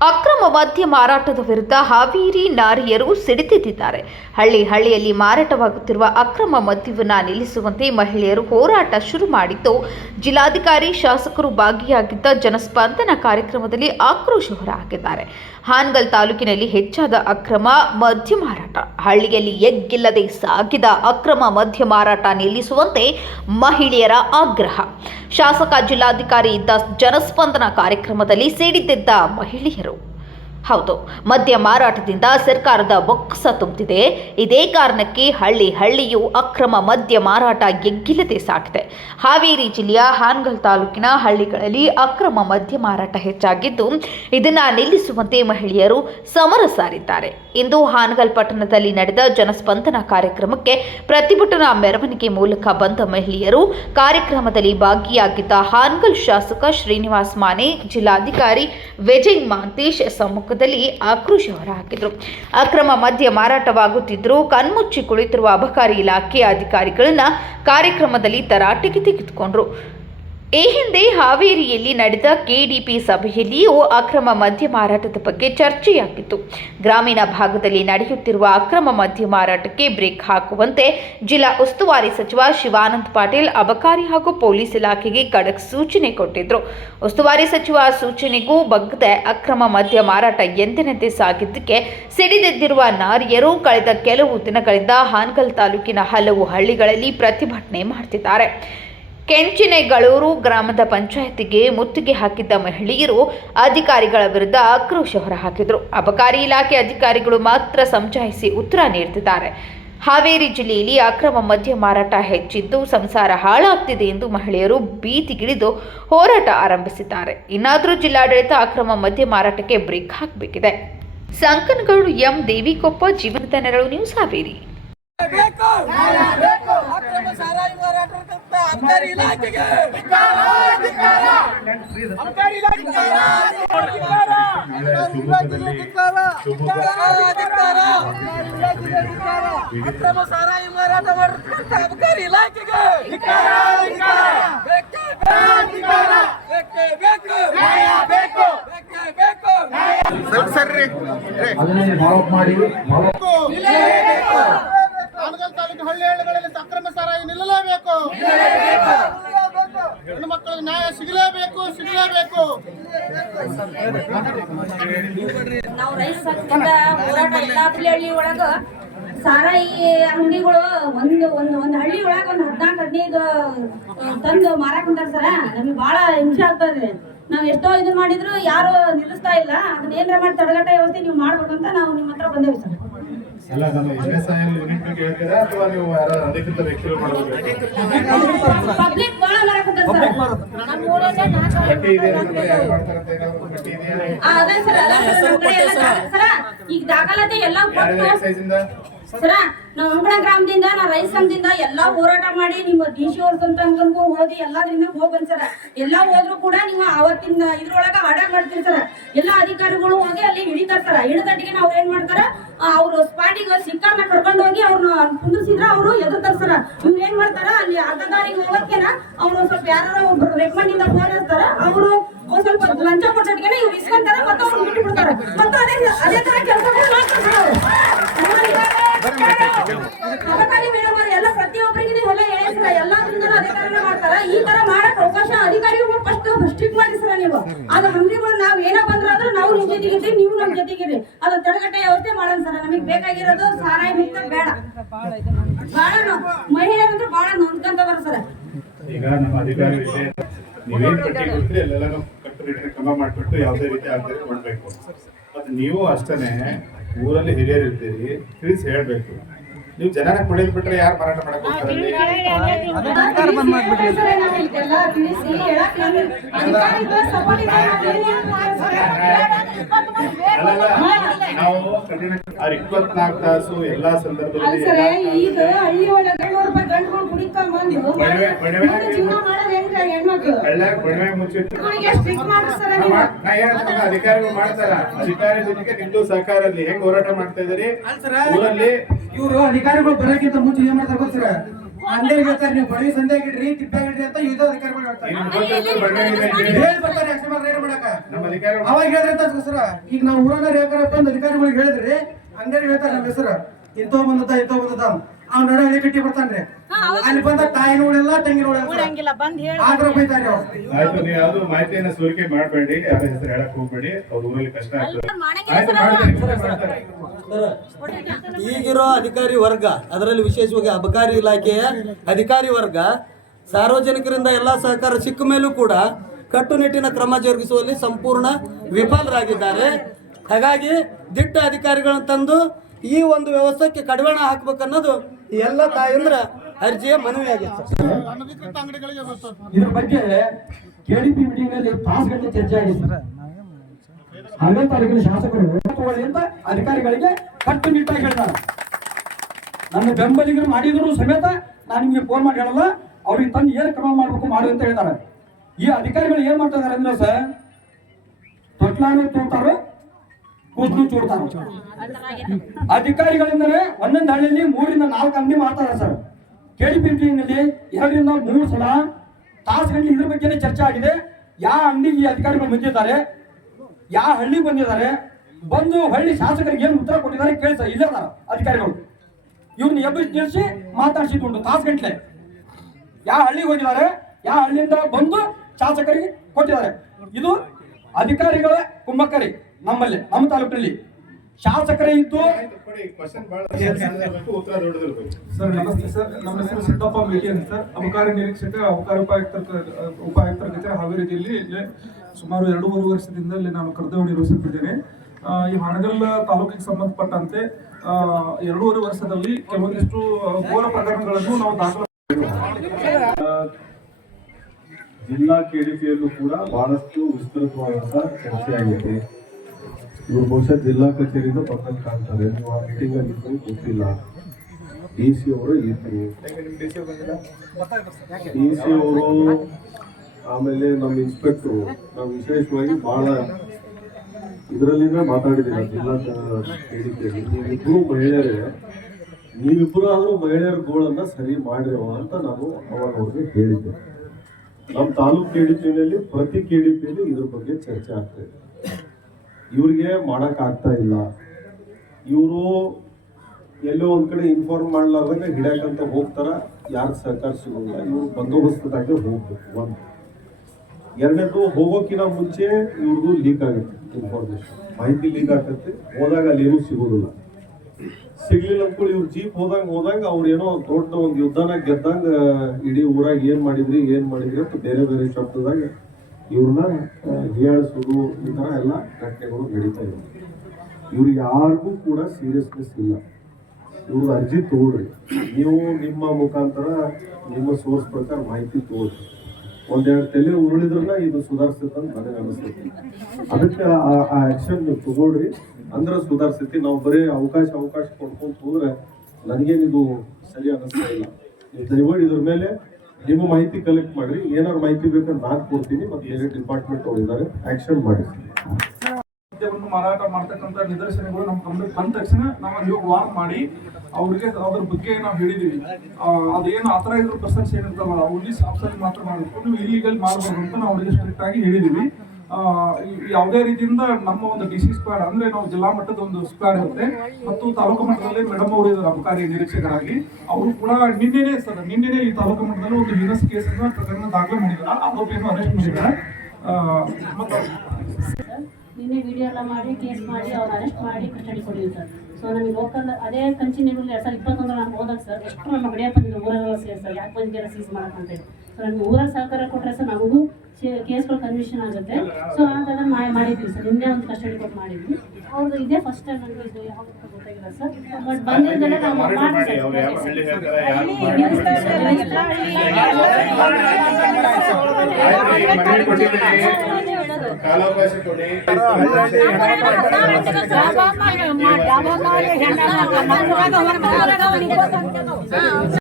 ಅಕ್ರಮ ಮದ್ಯ ಮಾರಾಟದ ವಿರುದ್ಧ ಹಾವೇರಿ ನಾರಿಯರು ಸಿಡಿದೆದ್ದಿದ್ದಾರೆ ಹಳ್ಳಿ ಹಳ್ಳಿಯಲ್ಲಿ ಮಾರಾಟವಾಗುತ್ತಿರುವ ಅಕ್ರಮ ಮದ್ಯವನ್ನು ನಿಲ್ಲಿಸುವಂತೆ ಮಹಿಳೆಯರು ಹೋರಾಟ ಶುರು ಮಾಡಿದ್ದು, ಜಿಲ್ಲಾಧಿಕಾರಿ ಶಾಸಕರು ಭಾಗಿಯಾಗಿದ್ದ ಜನಸ್ಪಂದನ ಕಾರ್ಯಕ್ರಮದಲ್ಲಿ ಆಕ್ರೋಶ ಹೊರಹಾಕಿದ್ದಾರೆ. ಹಾನಗಲ್ ತಾಲೂಕಿನಲ್ಲಿ ಹೆಚ್ಚಾದ ಅಕ್ರಮ ಮದ್ಯ ಮಾರಾಟ. ಹಳ್ಳಿಯಲ್ಲಿ ಎಗ್ಗಿಲ್ಲದೆ ಸಾಗಿದ ಅಕ್ರಮ ಮದ್ಯ ಮಾರಾಟ ನಿಲ್ಲಿಸುವಂತೆ ಮಹಿಳೆಯರ ಆಗ್ರಹ. ಶಾಸಕ ಜಿಲ್ಲಾಧಿಕಾರಿ ಇದ್ದ ಜನಸ್ಪಂದನ ಕಾರ್ಯಕ್ರಮದಲ್ಲಿ ಸೇಡಿದ್ದ ಮಹಿಳೆಯರು. ಹೌದು, ಮದ್ಯ ಮಾರಾಟದಿಂದ ಸರ್ಕಾರದ ಬೊಕ್ಕಸ ತುಂಬುತ್ತಿದೆ ಇದೇ ಕಾರಣಕ್ಕೆ ಹಳ್ಳಿ ಹಳ್ಳಿಯು ಅಕ್ರಮ ಮದ್ಯ ಮಾರಾಟ ಎಗ್ಗಿಲ್ಲದೆ ಸಾಗಿದೆ. ಹಾವೇರಿ ಜಿಲ್ಲೆಯ ಹಾನಗಲ್ ತಾಲೂಕಿನ ಹಳ್ಳಿಗಳಲ್ಲಿ ಅಕ್ರಮ ಮದ್ಯ ಮಾರಾಟ ಹೆಚ್ಚಾಗಿದ್ದು, ಇದನ್ನು ನಿಲ್ಲಿಸುವಂತೆ ಮಹಿಳೆಯರು ಸಮರ ಸಾರಿದ್ದಾರೆ. ಇಂದು ಹಾನಗಲ್ ಪಟ್ಟಣದಲ್ಲಿ ನಡೆದ ಜನಸ್ಪಂದನ ಕಾರ್ಯಕ್ರಮಕ್ಕೆ ಪ್ರತಿಭಟನಾ ಮೆರವಣಿಗೆ ಮೂಲಕ ಬಂದ ಮಹಿಳೆಯರು, ಕಾರ್ಯಕ್ರಮದಲ್ಲಿ ಭಾಗಿಯಾಗಿದ್ದ ಹಾನಗಲ್ ಶಾಸಕ ಶ್ರೀನಿವಾಸ್ ಮಾನೆ, ಜಿಲ್ಲಾಧಿಕಾರಿ ವಿಜಯ್ ಮಹಂತೇಶ್ ಸಮ್ಮುಖದಲ್ಲಿ ಆಕ್ರೋಶ ಹೊರಹಾಕಿದರು. ಅಕ್ರಮ ಮದ್ಯ ಮಾರಾಟವಾಗುತ್ತಿದ್ದರೂ ಕಣ್ಮುಚ್ಚಿ ಕುಳಿತಿರುವ ಅಬಕಾರಿ ಇಲಾಖೆ ಅಧಿಕಾರಿಗಳನ್ನು ಕಾರ್ಯಕ್ರಮದಲ್ಲಿ ತರಾಟೆಗೆ ತೆಗೆದುಕೊಂಡರು. ಈ ಹಿಂದೆ ಹಾವೇರಿಯಲ್ಲಿ ನಡೆದ ಕೆಡಿಪಿ ಸಭೆಯಲ್ಲಿಯೂ ಅಕ್ರಮ ಮದ್ಯ ಮಾರಾಟದ ಬಗ್ಗೆ ಚರ್ಚೆಯಾಗಿತ್ತು. ಗ್ರಾಮೀಣ ಭಾಗದಲ್ಲಿ ನಡೆಯುತ್ತಿರುವ ಅಕ್ರಮ ಮದ್ಯ ಮಾರಾಟಕ್ಕೆ ಬ್ರೇಕ್ ಹಾಕುವಂತೆ ಜಿಲ್ಲಾ ಉಸ್ತುವಾರಿ ಸಚಿವ ಶಿವಾನಂದ ಪಾಟೀಲ್ ಅಬಕಾರಿ ಹಾಗೂ ಪೊಲೀಸ್ ಇಲಾಖೆಗೆ ಖಡಕ್ ಸೂಚನೆ ಕೊಟ್ಟಿದ್ರು. ಉಸ್ತುವಾರಿ ಸಚಿವ ಸೂಚನೆಗೂ ಬಗ್ಗದೆ ಅಕ್ರಮ ಮದ್ಯ ಮಾರಾಟ ಎಂದಿನಂತೆ ಸಾಗಿದ್ದಕ್ಕೆ ಸಿಡಿದೆದ್ದಿರುವ ನಾರಿಯರು ಕಳೆದ ಕೆಲವು ದಿನಗಳಿಂದ ಹಾನಗಲ್ ತಾಲೂಕಿನ ಹಲವು ಹಳ್ಳಿಗಳಲ್ಲಿ ಪ್ರತಿಭಟನೆ ಮಾಡ್ತಿದ್ದಾರೆ. ಕೆಂಚಿನೆಗಳೂರು ಗ್ರಾಮದ ಪಂಚಾಯತಿಗೆ ಮುತ್ತಿಗೆ ಹಾಕಿದ್ದ ಮಹಿಳೆಯರು ಅಧಿಕಾರಿಗಳ ವಿರುದ್ಧ ಆಕ್ರೋಶ ಹೊರಹಾಕಿದರು. ಅಬಕಾರಿ ಇಲಾಖೆ ಅಧಿಕಾರಿಗಳು ಮಾತ್ರ ಸಂಚಾಯಿಸಿ ಉತ್ತರ ನೀಡುತ್ತಿದ್ದಾರೆ. ಹಾವೇರಿ ಜಿಲ್ಲೆಯಲ್ಲಿ ಅಕ್ರಮ ಮದ್ಯ ಮಾರಾಟ ಹೆಚ್ಚಿದ್ದು, ಸಂಸಾರ ಹಾಳಾಗ್ತಿದೆ ಎಂದು ಮಹಿಳೆಯರು ಭೀತಿಗಿಳಿದು ಹೋರಾಟ ಆರಂಭಿಸಿದ್ದಾರೆ. ಇನ್ನಾದರೂ ಜಿಲ್ಲಾಡಳಿತ ಅಕ್ರಮ ಮದ್ಯ ಮಾರಾಟಕ್ಕೆ ಬ್ರೇಕ್ ಹಾಕಬೇಕಿದೆ. ಸಂಕನಗೌಡು ಎಂ ದೇವಿಕೊಪ್ಪ, ಜೀವನದ ನೆರಳು, ನ್ಯೂಸ್ ಹಾವೇರಿ. ಅಬಕಾರಿ ಇಲಾಖೆಗೆ ಅಕ್ರಮ ಸಾರಾಯಿ ಮಾರಾಟ ಮಾಡಿರ್ತಕ್ಕಂಥ ಅಬಕಾರಿ ಇಲಾಖೆಗೆ ಬೇಕೇ ಬೇಕೇ ಬೇಕು ಬೇಕು ಬೇಕೇ ಬೇಕು ಅದನ್ನೇ ಡೆವಲಪ್ ಮಾಡಿ ಡೆವಲಪ್ ಹಾನಗಲ್ ತಾಲೂಕು ಹಳ್ಳಿ ಹಳ್ಳಿಗಳಲ್ಲಿ ಸಕ್ರಮ ಸಾರಾಯಿ ನಿಲ್ಲಲೇಬೇಕು ಹೆಣ್ಣು ಮಕ್ಕಳಿಗೆ ನ್ಯಾಯ ಸಿಗಲೇಬೇಕು ನಾವು ರೈತ ಸಂಘದಿಂದ ಹೋರಾಟ ಎಲ್ಲಾ ಹಳ್ಳಿ ಒಳಗ ಸಾರಾಯಿ ಅಂಗಡಿಗಳು ಒಂದು ಒಂದು ಒಂದು ಹಳ್ಳಿ ಒಳಗ ಒಂದು ಹದಿನಾಲ್ಕು, ಹದಿನೈದು ತಂದು ಮಾರಾಕ್ ಸರ. ನಮ್ಗೆ ಬಹಳ ಹಿಂಸೆ ಆಗ್ತದೆ ನಾವ್ ಎಷ್ಟೋ ಇದು ಮಾಡಿದ್ರು ಯಾರು ನಿಲ್ಲಿಸ್ತಾ ಇಲ್ಲ. ಅದನ್ನ ಏನ್ರ ಮಾಡಿ ತಡೆಗಟ್ಟ ವ್ಯವಸ್ಥೆ ನೀವು ಮಾಡ್ಬೇಕಂತ ನಾವು ನಿಮ್ಮ ಹತ್ರ ಬಂದೇವಿ ಸರ್. ಎಲ್ಲ ನಾನು ಎಸ್ ಯೂನಿಟ್ ಬಗ್ಗೆ ಹೇಳ್ತೀರಾ ಅಥವಾ ನೀವು ಯಾರು ಅಧಿಕೃತ ವ್ಯಕ್ತಿಗಳು ಮಾಡಬೇಕು ಈಗ ದಾಖಲಾತಿ ಎಲ್ಲ ಸರ, ನಾವು ಅಂಬಳ ಗ್ರಾಮದಿಂದ ನಾ ರೈಸ್ ಸಂಘದಿಂದ ಎಲ್ಲಾ ಹೋರಾಟ ಮಾಡಿ ನಿಮ್ಮ ಡಿ ಸಿ ಅವ್ರ ತನಕನೂ ಹೋಗಿ ಎಲ್ಲಾದ್ರಿಂದ ಸರ. ಎಲ್ಲಾ ಹೋದ್ರು ಕೂಡ ನೀವು ಅವತ್ತಿನ ಇದ್ರೊಳಗ ಆರ್ಡರ್ ಮಾಡ್ತೀರಿ ಸರ. ಎಲ್ಲಾ ಅಧಿಕಾರಿಗಳು ಹೋಗಿ ಅಲ್ಲಿ ಹಿಡಿತಾರ ಸರ. ಹಿಡಿದಟ್ಟಿಗೆ ನಾವು ಏನ್ ಮಾಡ್ತಾರ ಅವ್ರು ಸ್ಪಾಟಿಗೆ ಸಿಕ್ಕರ್ನ ಕರ್ಕೊಂಡು ಹೋಗಿ ಅವ್ರನ್ನ ಕುಂದಿಸಿದ್ರ ಅವರು ಎದುರ್ತಾರ ಸರ. ಇವ್ರು ಏನ್ ಮಾಡ್ತಾರ, ಅಲ್ಲಿ ಅರ್ಧ ದಾರಿಗೆ ಹೋಗಕ್ಕೆನ ಅವ್ರು ಸ್ವಲ್ಪ ಯಾರು ರೆಕಮೆಂಡ್ ಇಂದ ಫೋನ್ ಅವರು ಒಂದ್ ಸ್ವಲ್ಪ ಲಂಚ ಕೊಟ್ಟಿಗೆ ಇವ್ರು ಇಸ್ಕೊಂತಾರ, ಮತ್ತೆ ಅವ್ರು ಬಿಟ್ಟು ಬಿಡ್ತಾರೆ. ಮತ್ತೆ ಅದೇ ಅದೇ ತರ ಕೆಲಸಗಳು ಮಾಡ್ತಾರೆ. ಅಬಕಾರಿ ಮೇಡಮ್ ಅವ್ರು. ಎಲ್ಲ ಪ್ರತಿಯೊಬ್ಬರಿಗೆ ಎಲ್ಲ ಅದೇ ತರನೇ ಮಾಡ್ತಾರ? ಈ ತರ ಮಾಡಕ್ ಅವಕಾಶ ಅಧಿಕಾರಿಗಳು ಫಸ್ಟ್ ಸ್ಟ್ರಿಕ್ ಮಾಡಿಸ್ರ ನೀವು. ಅದ ಹಂದಿಗಳು ನಾವ್ ಏನ ಬಂದ್ರ ಅಂದ್ರೆ ನಾವು ನಿಮ್ ಜೊತೆಗಿರ್ತೀವಿ ನೀವು ನಮ್ ಜೊತೆಗಿರಿ ಅದ ತಡೆಗಟ್ಟೆ ವ್ಯವಸ್ಥೆ ಮಾಡೋಣ ಸರ್, ನಮಗ್ ಬೇಕಾಗಿರೋದು ಸಾರಾಯಿ ಮುಕ್ತ ಬೇಡ. ಬಹಳ ನೊ- ಮಹಿಳೆಯರಂದ್ರೆ ಬಹಳ ನೊಂದ್ಕಂತವ್ರ ಸರ್. ಈಗ ನಮ್ಮ ಅಧಿಕಾರಿ ಕಟ್ಟುನಿಟ್ಟಿನ ಕಮ್ಮಿ ಮಾಡಿಬಿಟ್ಟು ಯಾವುದೇ ರೀತಿ ಆಗದೆ ಮಾಡಬೇಕು ಮತ್ತು ನೀವು ಅಷ್ಟೇ ಊರಲ್ಲಿ ಹಿರಿಯರು ಇರ್ತೀರಿ ತಿಳಿಸಿ ಹೇಳಬೇಕು. ನೀವು ಜನನ ಕೊಡೋದ್ ಬಿಟ್ರೆ ಯಾರು ಮಾರಾಟ ಮಾಡಕ್ ಹೋಗ್ತಾರೆ? ಅಲ್ಲಿ? ಸರ್, ನಾವು ಅವ್ರ ಇಪ್ಪತ್ನಾಲ್ಕು ತಾಸು ಎಲ್ಲಾ ಸಂದರ್ಭದಲ್ಲಿ ಈಗ ಹಳ್ಳಿ ಒಳಗೆ ರೂಪಾಯಿ ಗಂಟುಗಳು ಬಂದು ಜೀವನ ಮಾಡೋದು ಹೆಂಗ ಹೆಣ್ಮಕ್ಳು? ಬಡವೆ ನಾ ಹೇಳ್ತೀನಿ, ಅಧಿಕಾರಿಗಳು ಮಾಡ್ತಾರ. ಅಧಿಕಾರಿ ಜೊತೆಗೆ ನಿಮ್ದು ಸಹಕಾರ ಇರ್ಲಿ. ಹೆಂಗ್ ಹೋರಾಟ ಮಾಡ್ತಾ ಇದ್ರಿ ಊರಲ್ಲಿ ಇವರು ಅಧಿಕಾರಿಗಳು ಬರೋಕ್ಕಿಂತ ಮುಂಚೆ ಏನ್ ಮಾಡ್ತಾರೆ ಗೊತ್ತರ ಅಂದೇಲಿ ಹೇಳ್ತಾರೆ ನೀವು ಬಡವಿ ಸಂಧ್ಯಾಗಿಡ್ರಿ ತಿಪ್ಪಾಗಿಡ್ರಿ ಅಂತ ಯುದ್ಧ ಅಧಿಕಾರಿಗಳು ಹೇಳ್ತಾರೆ. ಹೇಳಿ. ಬರ್ತಾರೆ ಅಕ್ಷಮ ಮಾಡಕ ಅವಾಗ ಹೇಳಿದ್ರೆ ಅಂತ ಈಗ ನಾವು ಊರನ್ನ ಯಾಕಂದ್ರೆ ಅಧಿಕಾರಿಗಳಿಗೆ ಹೇಳಿದ್ರಿ ಅಂಗಡಿ ಹೇಳ್ತಾರೆ ನಮ್ಮ ಹೆಸರು. ಇಂಥ ಬಂದದ ಇಂಥ ಬಂದದ ಅವ್ನ ನಡ ಹಳಿ ಕಟ್ಟಿ ಬರ್ತಾನ್ರಿ ಅಲ್ಲಿ ಬಂದ ತಾಯಿ ನೋಡಿಲ್ಲ ತಂಗಿ ನೋಡಿಲ್ಲ ಆದ್ರ ಬೈತಾರೆ ಆಯ್ತು ನೀವು ಯಾವ್ದು ಮಾಹಿತಿಯನ್ನ ಸೋರಿಕೆ ಮಾಡಬೇಡಿ ಯಾರ ಹೆಸರು ಹೇಳಕ್ ಹೋಗ್ಬೇಡಿ ಅವ್ರ ಊರಲ್ಲಿ ಕಷ್ಟ ಆಗ್ತದೆ. ಈಗಿರೋ ಅಧಿಕಾರಿ ವರ್ಗ ಅದರಲ್ಲಿ ವಿಶೇಷವಾಗಿ ಅಬಕಾರಿ ಇಲಾಖೆಯ ಅಧಿಕಾರಿ ವರ್ಗ ಸಾರ್ವಜನಿಕರಿಂದ ಎಲ್ಲಾ ಸಹಕಾರ ಸಿಕ್ಕ ಮೇಲೂ ಕೂಡ ಕಟ್ಟುನಿಟ್ಟಿನ ಕ್ರಮ ಜರುಗಿಸುವಲ್ಲಿ ಸಂಪೂರ್ಣ ವಿಫಲರಾಗಿದ್ದಾರೆ. ಹಾಗಾಗಿ ದಿಟ್ಟ ಅಧಿಕಾರಿಗಳನ್ನು ತಂದು ಈ ಒಂದು ವ್ಯವಸ್ಥೆಗೆ ಕಡಿವಾಣ ಹಾಕ್ಬೇಕನ್ನೋದು ಎಲ್ಲ ತಾಯಂದ್ರ ಅರ್ಜಿಯ ಮನವಿ ಆಗಿತ್ತು. ಇದ್ರ ಬಗ್ಗೆ ಕೆಡಿಪಿ ಮೀಟಿಂಗ್ನಲ್ಲಿ ಗಂಟೆ ಚರ್ಚೆ ಆಗಿದೆ ತಾರೀಕಿನ ಶಾಸಕರು ಅಂತ ಅಧಿಕಾರಿಗಳಿಗೆ ಕಟ್ಟುನಿಟ್ಟಾಗಿ ಹೇಳ್ತಾರೆ. ನನ್ನ ಬೆಂಬಲಿಗರು ಮಾಡಿದ್ರು ಸಮೇತ ನಾನು ನಿಮಗೆ ಫೋನ್ ಮಾಡಿ ಹೇಳಲ್ಲ ಅವ್ರಿಗೆ ತಂದು ಏನು ಕ್ರಮ ಮಾಡಬೇಕು ಮಾಡು ಅಂತ ಹೇಳ್ತಾರೆ. ಈ ಅಧಿಕಾರಿಗಳು ಏನ್ ಮಾಡ್ತಾ ಇದಾರೆ ಅಂದ್ರೆ ಸರ್ ತೊಟ್ಲಾನೆ ತೂರ್ತಾರೆ ಕೂದ್ಲು ಚೂಡ್ತಾರೆ ಅಧಿಕಾರಿಗಳಿಂದಲೇ ಒಂದೊಂದು ಹಳ್ಳಿಯಲ್ಲಿ ಮೂರಿಂದ ನಾಲ್ಕು ಅಂಗಡಿ ಮಾಡ್ತಾರೆ ಸರ್. ಕೆಡಿ ನಲ್ಲಿ ಎರಡರಿಂದ ಮೂರು ಸಲ ತಾಸುಗಟ್ಟಲೆ ಇದ್ರ ಬಗ್ಗೆ ಚರ್ಚೆ ಆಗಿದೆ. ಯಾವ ಅಂಗಡಿಗೆ ಈ ಅಧಿಕಾರಿಗಳು ಬಂದಿದ್ದಾರೆ? ಯಾವ ಹಳ್ಳಿಗೆ ಬಂದಿದ್ದಾರೆ? ಬಂದು ಹಳ್ಳಿ ಶಾಸಕರಿಗೆ ಏನು ಉತ್ತರ ಕೊಟ್ಟಿದ್ದಾರೆ ಕೇಳಿ ಇಲ್ಲ ಅಧಿಕಾರಿಗಳು. ಇವ್ರನ್ನ ಎಬ್ಬಿಸಿ ನಿಲ್ಲಿಸಿ ತಾಸ್ ತಾಸುಗಟ್ಟಲೆ ಯಾವ ಹಳ್ಳಿಗೆ ಹೋಗಿದ್ದಾರೆ? ಯಾವ ಹಳ್ಳಿಯಿಂದ ಬಂದು ಶಾಸಕರಿಗೆ ಕೊಟ್ಟಿದ್ದಾರೆ? ಇದು ಅಧಿಕಾರಿಗಳ ಕುಮ್ಮಕ್ಕರಿ. ನಮ್ಮಲ್ಲಿ ನಮ್ಮ ತಾಲೂಕಿನಲ್ಲಿ ಶಾಸಕರೇ ಇದ್ದು ಸರ್ ನಮಸ್ತೆ ಸರ್. ನಮ್ಮ ಹೆಸರು ಸಿದ್ದಪ್ಪ ಮೇಟಿ ಅಂತ. ಸರ್ ಅಬಕಾರಿ ನಿರೀಕ್ಷಕ ಅಬಕಾರಿ ಉಪಾಯುಕ್ತರ ಉಪಾಯುಕ್ತರ ಕಚೇರಿ ಹಾವೇರಿ ಜಿಲ್ಲೆ ಇಲ್ಲಿ ಸುಮಾರು ಎರಡೂವರೆ ವರ್ಷದಿಂದ ಇಲ್ಲಿ ನಾನು ಕರ್ತವ್ಯ ನಿರ್ವಹಿಸುತ್ತಿದ್ದೇನೆ. ಈ ಹಣಗಲ್ ತಾಲೂಕಿಗೆ ಸಂಬಂಧಪಟ್ಟಂತೆ ಎರಡೂವರೆ ವರ್ಷದಲ್ಲಿ ಕೆಲವೊಂದಿಷ್ಟು ಘೋರ ಪ್ರಕರಣಗಳನ್ನು ನಾವು ದಾಖಲು ಜಿಲ್ಲಾ ಕೆಡಿಪಿಯಲ್ಲೂ ಕೂಡ ಬಹಳಷ್ಟು ವಿಸ್ತೃತವಾದಂತಹ ಚರ್ಚೆ ಆಗಿದೆ ಇವರು ಬಹುಶಃ ಜಿಲ್ಲಾ ಕಚೇರಿಯಿಂದ ಬಂದಂಗೆ ಕಾಣ್ತಾರೆ. ನೀವು ಆ ಮೀಟಿಂಗ್ ಅಲ್ಲಿ ಇದ್ದು ಗೊತ್ತಿಲ್ಲ. ಡಿ ಸಿ ಅವರು ಇದ್ರು. ಡಿ ಸಿ ಅವರು ಆಮೇಲೆ ನಮ್ಮ ಇನ್ಸ್ಪೆಕ್ಟರ್ ನಾವು ವಿಶೇಷವಾಗಿ ಬಹಳ ಇದರಲ್ಲಿಂದ ಮಾತಾಡಿದ್ದೀರ ಜಿಲ್ಲಾ ಹೇಳಿದ್ದೇವೆ ನೀವಿಬ್ರು ಮಹಿಳೆಯರೇ. ನೀವಿಬ್ರು ಆದರೂ ಮಹಿಳೆಯರ ಗೋಳನ್ನ ಸರಿ ಮಾಡಿರೋ ಅಂತ ನಾನು ಅವಾಗ ಅವ್ರಿಗೆ ಹೇಳಿದ್ದೆ. ನಮ್ಮ ತಾಲೂಕು ಕೆಡಿಪಿನಲ್ಲಿ ಪ್ರತಿ ಕೆಡಿಪಿಯಲ್ಲಿ ಇದ್ರ ಬಗ್ಗೆ ಚರ್ಚೆ ಆಗ್ತಾ ಇದೆ. ಇವ್ರಿಗೆ ಮಾಡೋಕ್ಕಾಗ್ತಾ ಇಲ್ಲ. ಇವರು ಎಲ್ಲೋ ಒಂದು ಕಡೆ ಇನ್ಫಾರ್ಮ್ ಮಾಡ್ಲಾರ್ದಂಗ ಹಿಡಿಯಾಕಂತ ಹೋಗ್ತಾರ, ಯಾರು ಸರ್ಕಾರ ಸಿಗೋಲ್ಲ ಇವ್ರು ಬಂದೋಬಸ್ತದಾಗೆ ಹೋಗ್ಬೇಕು ಒಂದು ಎರಡನೇದು ಹೋಗೋಕಿನ ಮುಂಚೆ ಇವ್ರಿಗೂ ಲೀಕ್ ಆಗುತ್ತೆ ಇನ್ಫಾರ್ಮೇಶನ್ ಮಾಹಿತಿ ಲೀಕ್ ಆಗತ್ತೆ ಹೋದಾಗ ಅಲ್ಲಿ ಏನೂ ಸಿಗೋದಿಲ್ಲ. ಸಿಗ್ಲಿಲ್ಲ ಅಂದ್ಕೊಳ್ಳಿ ಇವ್ರು ಜೀಪ್ ಹೋದಂಗೆ ಹೋದಂಗೆ ಅವ್ರು ಏನೋ ದೊಡ್ಡ ಒಂದು ಯುದ್ಧನ ಗೆದ್ದಂಗೆ ಇಡೀ ಊರಾಗ ಏನು ಮಾಡಿದ್ರಿ ಏನು ಮಾಡಿದ್ರಿ ಅಂತ ಬೇರೆ ಬೇರೆ ಶಬ್ದದಾಗ ಇವ್ರನ್ನ ಹೀಯಾಳಿಸೋದು ಈ ಥರ ಎಲ್ಲ ಘಟನೆಗಳು ನಡೀತಾ ಇವೆ. ಇವ್ರು ಯಾರಿಗೂ ಕೂಡ ಸೀರಿಯಸ್ನೆಸ್ ಇಲ್ಲ. ಇವರು ಅರ್ಜಿ ತಗೊಳ್ರಿ. ನೀವು ನಿಮ್ಮ ಮುಖಾಂತರ, ನಿಮ್ಮ ಸೋರ್ಸ್ ಪ್ರಕಾರ ಮಾಹಿತಿ ತಗೊಳ್ರಿ. ಒಂದೆರಡು ತಲೆ ಉರುಳಿದ್ರನ್ನ ಇದು ಸುಧಾರಿಸುತ್ತೆ ಅಂತ ನನಗೆ ಅನಿಸ್ತೈತಿ. ಅದಕ್ಕೆ ಆ ಆಕ್ಷನ್ ನೀವು ತಗೊಳ್ರಿ. ಅಂದ್ರೆ ಸುಧಾರಿಸ್ತೈತಿ ನಾವು ಬರೀ ಅವಕಾಶ ಅವಕಾಶ ಕೊಡ್ಕೊಂಡು ಹೋದ್ರೆ ನನಗೇನಿದು ಸರಿ ಅನ್ನಿಸ್ತಾ ಇಲ್ಲ. ನೀವು ದಯವಿಟ್ಟು ಇದ್ರ ಮೇಲೆ ನಿಮ್ಮ ಮಾಹಿತಿ ಕಲೆಕ್ಟ್ ಮಾಡ್ರಿ ಏನಾದ್ರು ಮಾಹಿತಿ ಬೇಕಂದ್ರೆ ನಾನು ಕೊಡ್ತೀನಿ ಮತ್ತೆ ಬೇರೆ ಡಿಪಾರ್ಟ್ಮೆಂಟ್ ಅವ್ರು ಇದ್ದಾರೆ ಆಕ್ಷನ್ ಮಾಡಿ. ಮಾರಾಟ ಮಾಡ್ತಕ್ಕಂಥ ನಿದರ್ಶನಗಳು ನಮ್ಮ ಕಂಪ್ನಿ ಬಂದ ತಕ್ಷಣ ನಾವು ಹೋಗಿ ವಾರ್ ಮಾಡಿ ಅವ್ರಿಗೆ ಅದ್ರ ಬಗ್ಗೆ ನಾವು ಹೇಳಿದೀವಿ. ಆ, ಥರ ಇದ್ರ ಪರ್ಸನ್ಸ್ ಏನಿರ್ತಾವಲ್ಲ ಅವ್ರಿಗೆ ಆಫ್ಸಲ್ಲಿ ಮಾತ್ರ ಮಾಡಬೇಕು ನೀವು ಇಲ್ಲಿಗಲ್ಲಿ ಮಾಡಬಹುದು ಅಂತ ನಾವು ಅವ್ರಿಗೆ ಸ್ಟ್ರಿಕ್ಟ್ ಆಗಿ ಹೇಳಿದೀವಿ. ಯಾವುದೇ ರೀತಿಯಿಂದ ನಮ್ಮ ಒಂದು ಡಿ ಸಿ ಸ್ಕ್ವಾಡ್ ಅಂದ್ರೆ ನಾವು ಜಿಲ್ಲಾ ಮಟ್ಟದ ಒಂದು ಸ್ಕ್ವಾಡ್ ಇರುತ್ತೆ. ಮತ್ತು ತಾಲೂಕು ಮಟ್ಟದಲ್ಲಿ ಮೇಡಮ್ ಅವರು ಇದ್ದಾರೆ ಅಬಕಾರಿ ನಿರೀಕ್ಷಕರಾಗಿ. ಅವರು ಕೂಡ ನಿನ್ನೆನೆ ಸರ್, ನಿನ್ನೆನೆ ಈ ತಾಲೂಕು ಮಟ್ಟದಲ್ಲಿ ಒಂದು ಹೀನಸ್ ಕೇಸ್ ಪ್ರಕರಣ ದಾಖಲೆ ಮಾಡಿದ್ದಾರೆ. ಆರೋಪಿಯನ್ನು ಅರೆಸ್ಟ್ ಮಾಡಿದ್ದಾರೆ. ಮತ್ತು ನಿನ್ನೆ ವಿಡಿಯೋ ಎಲ್ಲ ಮಾಡಿ ಕೇಸ್ ಮಾಡಿ, ಅವ್ರು ಅರೆಸ್ಟ್ ಮಾಡಿ ಕಸ್ಟಡಿ ಕೊಡಿದ್ರು ಸರ್. ಸೊ ನನಗೆ ಲೋಕಲ್ ಅದೇ ಕಂಚಿನ ಎರಡು ಸಾವಿರದ ಇಪ್ಪತ್ತೊಂದರ ನಾನು ಹೋದಾಗ ಸರ್, ಎಷ್ಟು ಗಡಿಯಪ್ಪ ಬಂದಿದ್ದು ಊರೆಲ್ಲ ಸೇರಿ ಸರ್ ಯಾಕೆ ಬಂದಿದ್ದೀರ ಸೀಸ್ ಮಾಡಕ್ಕಂತೇಳಿ ಸೊ ನನಗೆ ಊರಲ್ಲಿ ಸಹಕಾರ ಕೊಟ್ಟರೆ ಸರ್ ನಮಗೂ ಕೇಸ್ಗಳು ಕನ್ವಿಷನ್ ಆಗುತ್ತೆ ಸೊ ಆ ಥರ ಮಾಡಿದ್ವಿ ಸರ್ ನಿನ್ನೆ ಒಂದು ಕಸ್ಟಡಿ ಕೊಟ್ಟು ಮಾಡಿದ್ವಿ ಅವ್ರದ್ದು ಇದೇ ಫಸ್ಟ್ ಟೈಮ್ ನನಗೆ ಇದು ಯಾವಾಗ ಅಂತ ಗೊತ್ತಾಗಿಲ್ಲ ಸರ್ ಬಟ್ ಬಂದಿದ್ದೆಲ್ಲ ನಾವು ಮಾಡಿ ಯಾವ ಕಾಲಾವಕಾಶ ಕೊಡಿ ಡಾಬಾ ಮಾಡಿ ಹೆಣ್ಣ